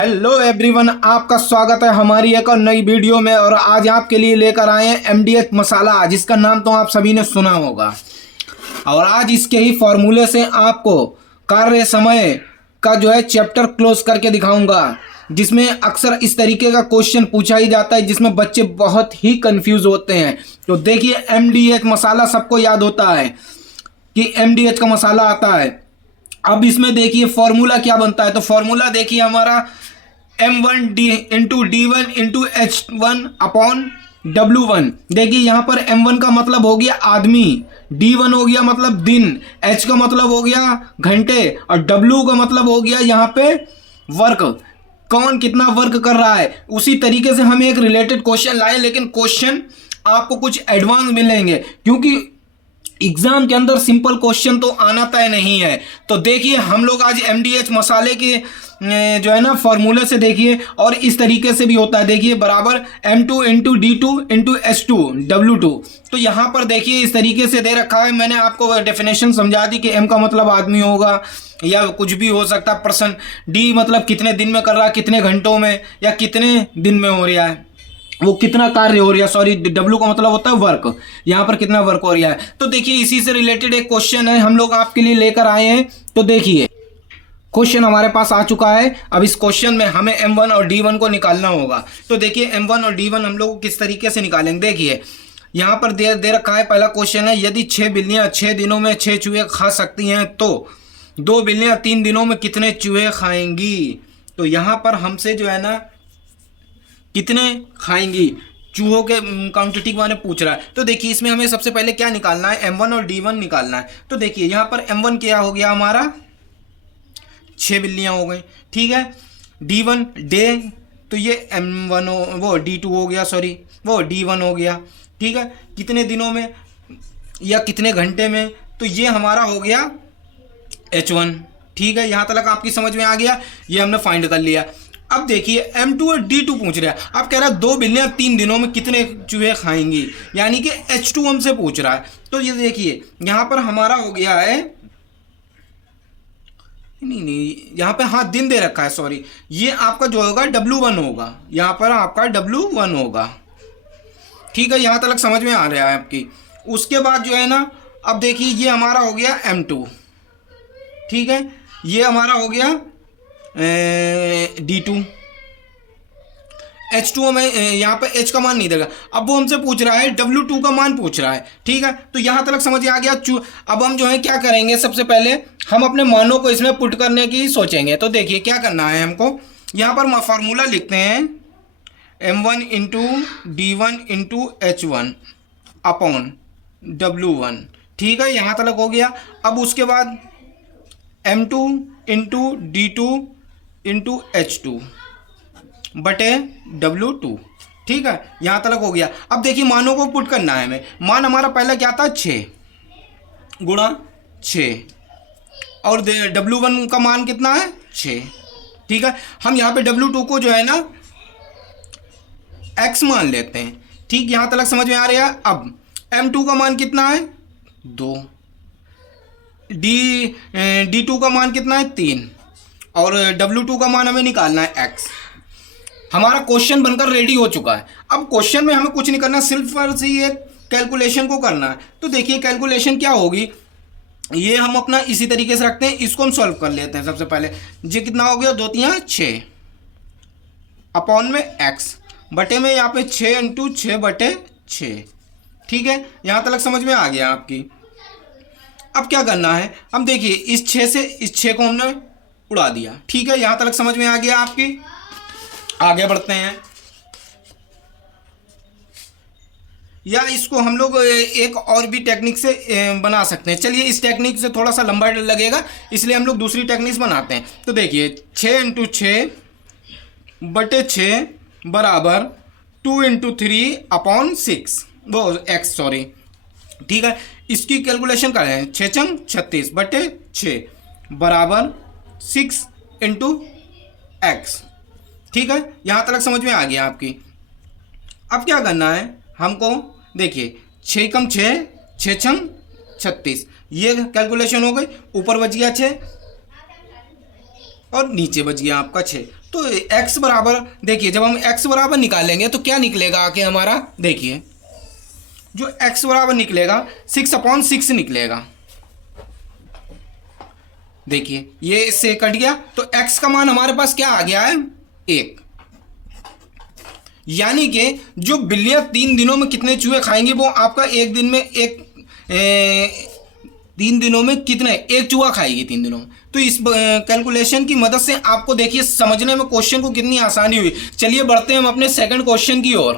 Hello everyone, आपका स्वागत है हमारी एक और नई वीडियो में। और आज आपके लिए लेकर आए हैं एमडीएच मसाला, जिसका नाम तो आप सभी ने सुना होगा। और आज इसके ही फॉर्मूले से आपको कार्य समय का जो है चैप्टर क्लोज करके दिखाऊंगा, जिसमें अक्सर इस तरीके का क्वेश्चन पूछा ही जाता है जिसमें बच्चे बहुत ही कंफ्यूज होते हैं। तो देखिए, एमडीएच मसाला सबको याद होता है कि एमडीएच का मसाला आता है। अब इसमें देखिए फॉर्मूला क्या बनता है। तो फॉर्मूला देखिए हमारा M1 D into D1 into H1 upon W1। देखिए यहाँ पर M1 का मतलब हो गया आदमी, D1 हो गया मतलब दिन, H का मतलब हो गया घंटे और W का मतलब हो गया यहाँ पे वर्क, कौन कितना वर्क कर रहा है। उसी तरीके से हम एक रिलेटेड क्वेश्चन लाए, लेकिन क्वेश्चन आपको कुछ एडवांस मिलेंगे क्योंकि एग्जाम के अंदर सिंपल क्वेश्चन तो आना तय नहीं है। तो देखिए हम लोग आज एमडीएच मसाले के जो है ना फॉर्मूले से देखिए, और इस तरीके से भी होता है। देखिए बराबर M2 into D2 into H2 W2। तो यहाँ पर देखिए इस तरीके से दे रखा है। मैंने आपको डेफिनेशन समझा दी कि M का मतलब आदमी होगा या कुछ भी हो सकता है पर्सन, D मतलब कितने दिन में कर रहा है, कितने घंटों में या कितने दिन में हो रहा है, वो कितना कार्य हो रहा है। सॉरी, W का मतलब होता है वर्क, यहाँ पर कितना वर्क हो रहा है। तो देखिए इसी से रिलेटेड एक क्वेश्चन है हम लोग आपके लिए लेकर आए हैं। तो देखिए क्वेश्चन हमारे पास आ चुका है। अब इस क्वेश्चन में हमें M1 और D1 को निकालना होगा। तो देखिए M1 और D1 हम लोग किस तरीके से निकालेंगे। देखिए यहाँ पर दे रखा है, पहला क्वेश्चन है, यदि 6 बिल्लियाँ 6 दिनों में 6 चूहे खा सकती हैं तो 2 बिल्लियाँ 3 दिनों में कितने चूहे खाएंगी। तो यहाँ पर हमसे जो है ना कितने खाएंगी चूहों के क्वांटिटी को पूछ रहा है। तो देखिए इसमें हमें सबसे पहले क्या निकालना है, M1 और D1 निकालना है। तो देखिए यहाँ पर M1 क्या हो गया हमारा, 6 बिल्लियाँ हो गई, ठीक है। D1 डे, तो ये M1 वो D2 हो गया, सॉरी वो D1 हो गया, ठीक है। कितने दिनों में या कितने घंटे में, तो ये हमारा हो गया H1, ठीक है। यहाँ तक आपकी समझ में आ गया, ये हमने फाइंड कर लिया। अब देखिए M2 और D2 पूछ रहा है। अब कह रहा है 2 बिल्लियाँ 3 दिनों में कितने चूहे खाएंगी, यानी कि H2 हमसे पूछ रहा है। तो ये देखिए यहाँ पर हमारा हो गया है, नहीं यहाँ पे हाँ दिन दे रखा है, सॉरी, ये आपका जो होगा W1 होगा, यहाँ पर आपका W1 होगा, ठीक है। यहाँ तक समझ में आ रहा है आपकी। उसके बाद जो है ना, अब देखिए ये हमारा हो गया M2, ठीक है। ये हमारा हो गया D2, H2 हमें यहाँ पे H का मान नहीं देगा। अब वो हमसे पूछ रहा है W2 का मान पूछ रहा है, ठीक है। तो यहाँ तक समझ आ गया। अब हम जो है क्या करेंगे, सबसे पहले हम अपने मानों को इसमें पुट करने की सोचेंगे। तो देखिए क्या करना है हमको, यहाँ पर फार्मूला लिखते हैं M1 into D1 into H1 upon W1, ठीक है। यहाँ तक हो गया। अब उसके बाद M2 into D2 into H2 बटे W2, ठीक है। यहाँ तक हो गया। अब देखिए मानों को पुट करना है हमें। मान हमारा पहला क्या था, 6 गुणा 6, और W1 का मान कितना है, 6, ठीक है। हम यहाँ पे W2 को जो है ना X मान लेते हैं, ठीक। यहाँ तक समझ में आ रहा है। अब M2 का मान कितना है, 2, D2 का मान कितना है, 3, और W2 का मान हमें निकालना है X। हमारा क्वेश्चन बनकर रेडी हो चुका है। अब क्वेश्चन में हमें कुछ नहीं करना, सिर्फ से ये कैलकुलेशन को करना है। तो देखिए कैलकुलेशन क्या होगी, ये हम अपना इसी तरीके से रखते हैं, इसको हम सॉल्व कर लेते हैं। सबसे पहले ये कितना हो गया, 2 3 6 अपॉन में X बटे में यहाँ पे 6 इंटू 6 बटे 6, ठीक है। यहाँ तक समझ में आ गया आपकी। अब क्या करना है, हम देखिए इस 6 से इस 6 को हमने उड़ा दिया, ठीक है। यहाँ तक समझ में आ गया आपकी। आगे बढ़ते हैं, या इसको हम लोग एक और भी टेक्निक से बना सकते हैं। चलिए इस टेक्निक से थोड़ा सा लंबा लगेगा, इसलिए हम लोग दूसरी टेक्निक बनाते हैं। तो देखिए 6 इंटू 6 बटे 6 बराबर 2 इंटू 3 अपॉन 6 वो X, सॉरी, ठीक है। इसकी कैलकुलेशन करें, 6 चंग 36 बटे 6 बराबर 6 इंटू X, ठीक है। यहाँ तक समझ में आ गया आपकी। अब क्या करना है हमको, देखिए 6 कम 6, 6 छंग 36, ये कैलकुलेशन हो गई। ऊपर बच गया 6, और नीचे बच गया आपका 6। तो x बराबर, देखिए जब हम x बराबर निकालेंगे तो क्या निकलेगा आके हमारा, देखिए जो x बराबर निकलेगा 6/6 निकलेगा। देखिए ये इससे कट गया तो x का मान हमारे पास क्या आ गया है, 1। यानी कि जो बिल्लियां 3 दिनों में कितने चूहे खाएंगी वो आपका एक दिन में 3 दिनों में कितने, 1 चूहा खाएगी 3 दिनों में। तो इस कैलकुलेशन की मदद से आपको देखिए समझने में क्वेश्चन को कितनी आसानी हुई। चलिए बढ़ते हैं हम अपने सेकंड क्वेश्चन की ओर।